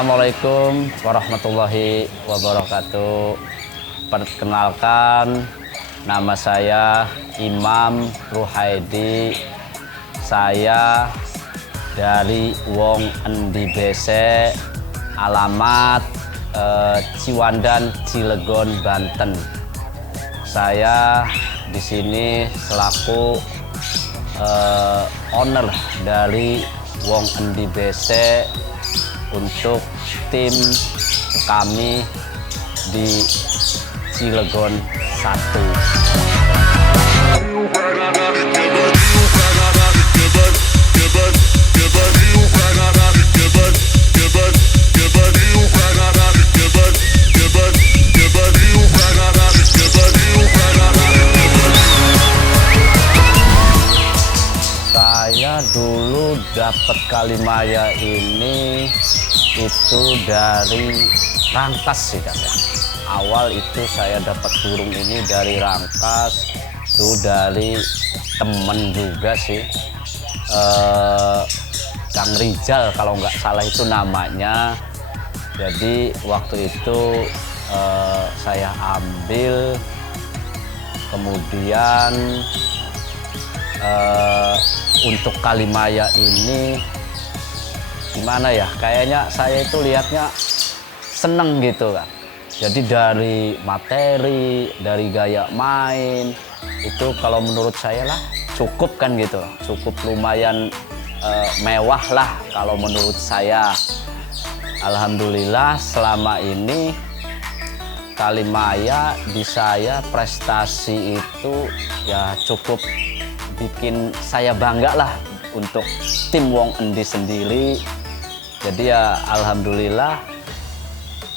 Assalamualaikum warahmatullahi wabarakatuh. Perkenalkan, nama saya Imam Ruhaidi. Saya dari Wong Endi Bese, alamat Ciwandan, Cilegon, Banten. Saya di sini selaku owner dari Wong Endi Bese untuk tim kami di Cilegon 1. Saya dulu dapat Kalimaya ini itu dari Rangkas sih kan ya. Awal itu saya dapat burung ini dari Rangkas, itu dari temen juga sih, Kang Rijal kalau nggak salah itu namanya. Jadi waktu itu saya ambil, kemudian untuk Kalimaya ini gimana ya, kayaknya saya itu lihatnya seneng gitu kan. Jadi dari materi, dari gaya main itu kalau menurut saya lah cukup kan gitu, cukup lumayan mewah lah kalau menurut saya. Alhamdulillah selama ini Kalimaya di saya prestasi itu ya cukup bikin saya bangga lah untuk tim Wong Endi sendiri. Jadi ya alhamdulillah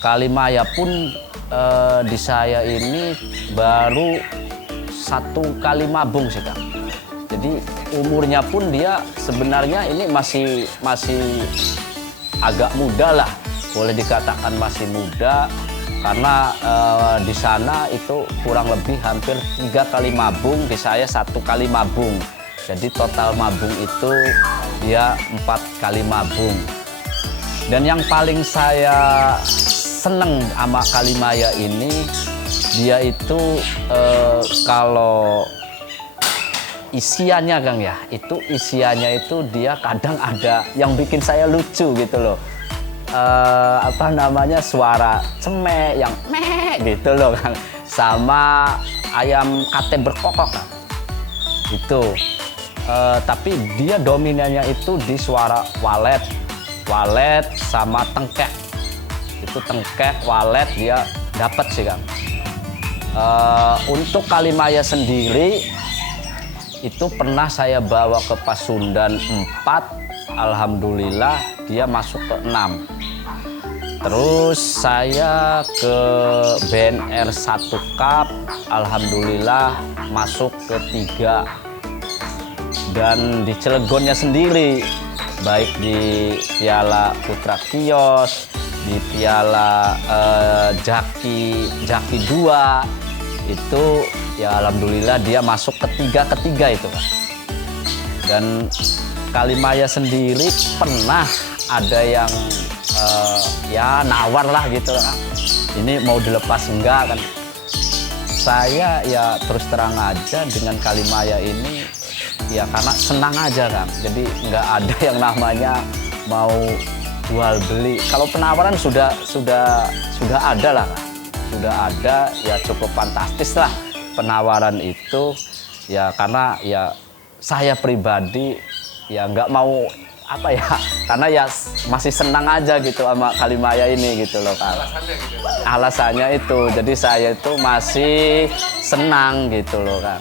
Kalimaya pun di saya ini baru 1 kali mabung sih Kang. Jadi umurnya pun dia sebenarnya ini masih agak muda lah, boleh dikatakan masih muda, karena di sana itu kurang lebih hampir 3 kali mabung, di saya 1 kali mabung. Jadi total mabung itu dia 4 kali mabung. Dan yang paling saya seneng sama Kalimaya ini, dia itu kalau isiannya Kang ya, itu isiannya itu dia kadang ada yang bikin saya lucu gitu loh. Apa namanya, suara cemek yang meh gitu loh Kang, sama ayam kate berkokok Kang. Itu tapi dia dominannya itu di suara walet sama tengkek. Itu tengkek, walet dia dapat sih Kang. Untuk Kalimaya sendiri itu pernah saya bawa ke Pasundan 4, alhamdulillah dia masuk ke 6. Terus saya ke BNR 1 Cup, alhamdulillah masuk ke 3. Dan di Cilegonnya sendiri, baik di Piala Putra Kios, di Piala Jaki 2, itu ya alhamdulillah dia masuk ketiga itu Pak. Dan Kalimaya sendiri pernah ada yang ya nawar lah gitu kan, ini mau dilepas enggak kan. Saya ya terus terang aja dengan Kalimaya ini ya karena senang aja kan, jadi nggak ada yang namanya mau jual beli. Kalau penawaran sudah ada lah kan, sudah ada, ya cukup fantastis lah penawaran itu ya, karena ya saya pribadi ya nggak mau apa ya, karena ya masih senang aja gitu sama Kalimaya ini gitu loh kan. Alasannya itu, jadi saya itu masih senang gitu loh kan,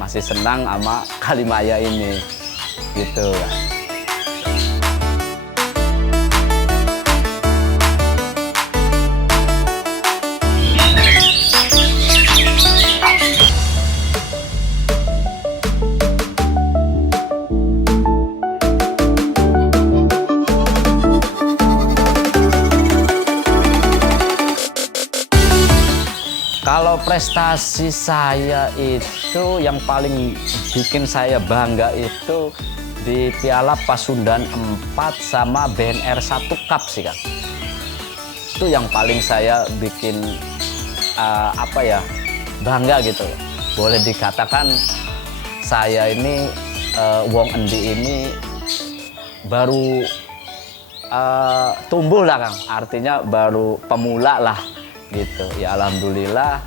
masih senang sama Kalimaya ini gitu kan. Kalau prestasi saya itu yang paling bikin saya bangga itu di Piala Pasundan 4 sama BNR 1 Cup sih Kang. Itu yang paling saya bikin bangga gitu. Boleh dikatakan saya ini wong endi ini baru tumbuh lah Kang, artinya baru pemula lah gitu. Ya alhamdulillah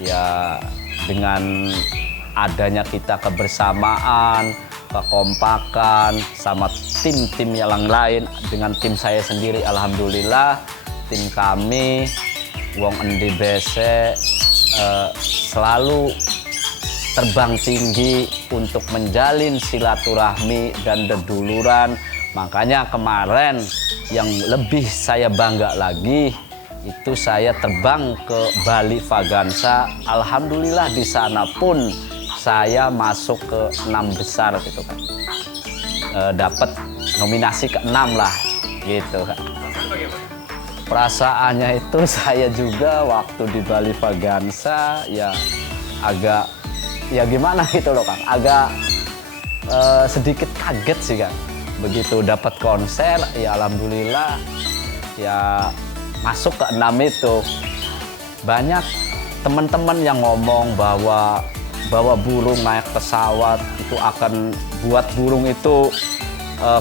ya dengan adanya kita kebersamaan, kekompakan sama tim-tim yang lain, dengan tim saya sendiri alhamdulillah tim kami wong endi bese selalu terbang tinggi untuk menjalin silaturahmi dan deduluran. Makanya kemarin yang lebih saya bangga lagi itu saya terbang ke Bali Vagansa. Alhamdulillah di sana pun saya masuk ke 6 besar gitu kan. Dapat nominasi ke-6 lah gitu kan. Perasaannya itu saya juga waktu di Bali Vagansa ya agak ya gimana gitu loh Kang, agak sedikit kaget sih Kang. Begitu dapat konser ya alhamdulillah ya masuk ke 6 itu. Banyak teman-teman yang ngomong bahwa burung naik pesawat itu akan buat burung itu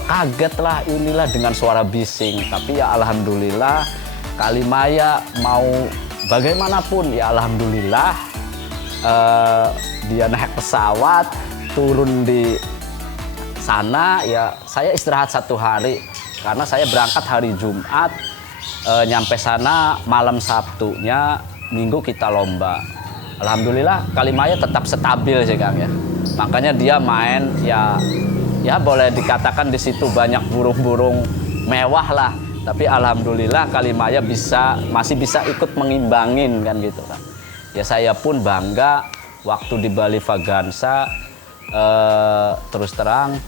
kaget lah, inilah dengan suara bising. Tapi ya alhamdulillah Kalimaya mau bagaimanapun ya alhamdulillah dia naik pesawat turun di sana ya saya istirahat 1 hari karena saya berangkat hari Jumat, nyampe sana malam Sabtunya, Minggu kita lomba. Alhamdulillah Kalimaya tetap stabil sih Kang ya. Makanya dia main ya boleh dikatakan di situ banyak burung-burung mewah lah. Tapi alhamdulillah Kalimaya masih bisa ikut mengimbangin kan gitu kan. Ya saya pun bangga waktu di Bali Vagansa terus terang.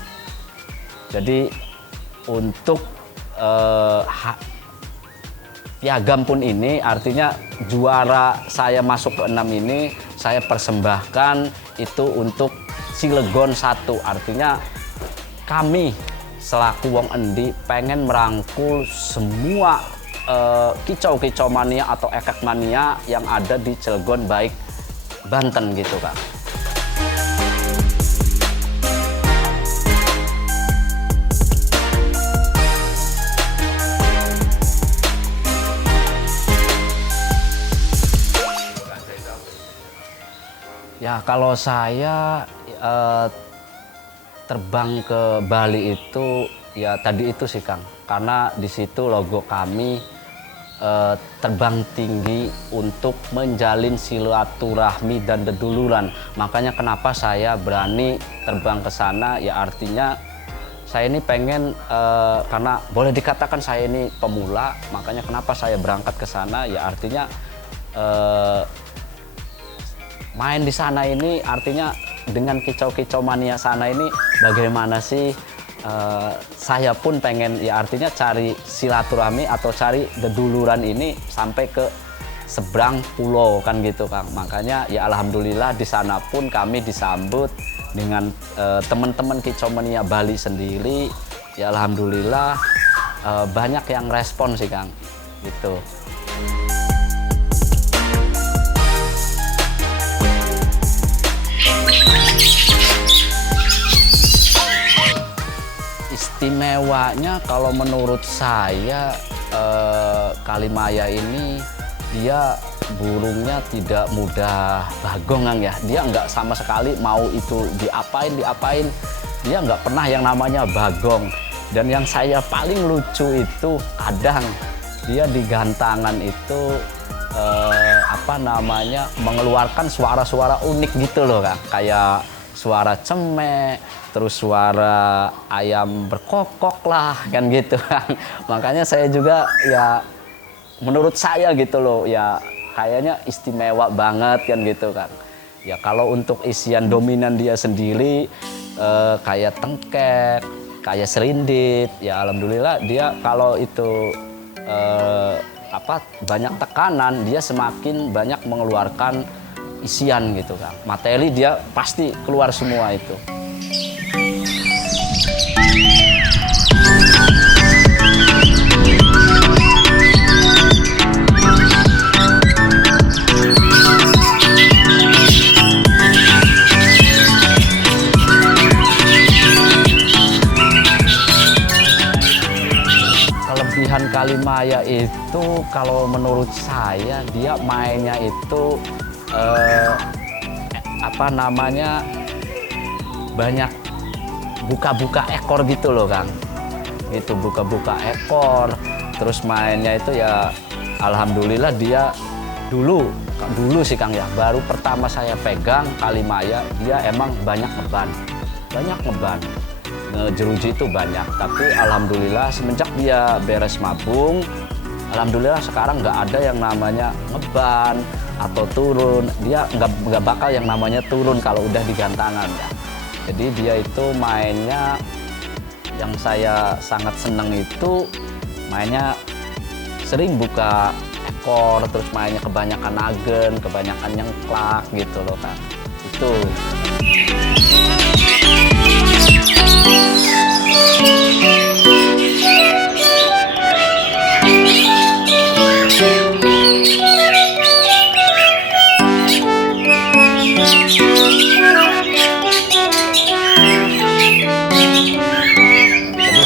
Jadi untuk piagam pun ini artinya juara saya masuk ke 6 ini saya persembahkan itu untuk Cilegon 1. Artinya kami selaku wong endi pengen merangkul semua kicau-kicau mania atau ekek mania yang ada di Cilegon baik Banten gitu Kak. Ya kalau saya terbang ke Bali itu ya tadi itu sih Kang, karena di situ logo kami terbang tinggi untuk menjalin silaturahmi dan deduluran. Makanya kenapa saya berani terbang ke sana ya artinya saya ini pengen karena boleh dikatakan saya ini pemula, makanya kenapa saya berangkat ke sana ya artinya main di sana ini artinya dengan kicau-kicau mania sana ini bagaimana sih saya pun pengen ya artinya cari silaturahmi atau cari deduluran ini sampai ke seberang pulau kan gitu Kang. Makanya ya alhamdulillah di sana pun kami disambut dengan teman-teman kicau mania Bali sendiri. Ya alhamdulillah banyak yang respon sih Kang gitu. Istimewanya kalau menurut saya Kalimaya ini dia burungnya tidak mudah bagong Kang ya. Dia nggak sama sekali mau itu diapain, dia nggak pernah yang namanya bagong. Dan yang saya paling lucu itu kadang dia di gantangan itu mengeluarkan suara-suara unik gitu loh Kang. Kayak suara cemek, terus suara ayam berkokok lah kan gitu kan. Makanya saya juga ya menurut saya gitu loh ya kayaknya istimewa banget kan gitu kan. Ya kalau untuk isian dominan dia sendiri kayak tengkek, kayak serindit, ya alhamdulillah dia kalau itu banyak tekanan dia semakin banyak mengeluarkan isian gitu kan. Materi dia pasti keluar semua itu. Kalimaya itu kalau menurut saya dia mainnya itu apa namanya, banyak buka-buka ekor gitu loh Kang. Itu buka-buka ekor, terus mainnya itu ya alhamdulillah dia dulu sih Kang ya, baru pertama saya pegang Kalimaya dia emang banyak ngeban. Ngejeruji itu banyak, tapi alhamdulillah semenjak dia beres mabung, alhamdulillah sekarang nggak ada yang namanya ngeban atau turun. Dia nggak bakal yang namanya turun kalau udah digantangan ya. Jadi dia itu mainnya, yang saya sangat seneng itu mainnya sering buka ekor, terus mainnya kebanyakan agen, kebanyakan nyengklak gitu loh Kang. Itu.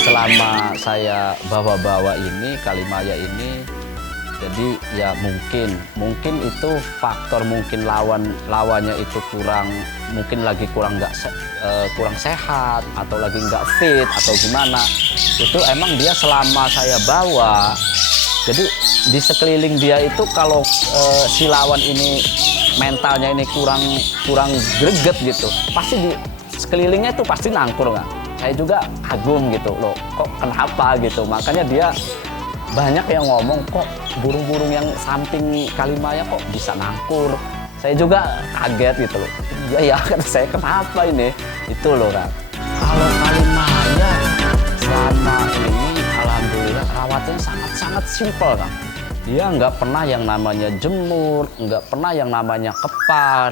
Selama saya bawa-bawa ini Kalimaya ini, jadi ya mungkin itu faktor, mungkin lawannya itu kurang sehat atau lagi nggak fit atau gimana. Itu emang dia selama saya bawa, jadi di sekeliling dia itu kalau si lawan ini mentalnya ini kurang greget gitu, pasti di sekelilingnya itu pasti nangkur nggak. Saya juga kagum gitu loh, kok kenapa gitu. Makanya dia banyak yang ngomong, kok burung-burung yang samping Kalimaya kok bisa nangkur. Saya juga kaget gitu loh. Ya kata saya, kenapa ini? Itu loh Kang. Kalau Kalimaya selama ini alhamdulillah rawatnya sangat-sangat simpel Kang. Dia nggak pernah yang namanya jemur, nggak pernah yang namanya kepar,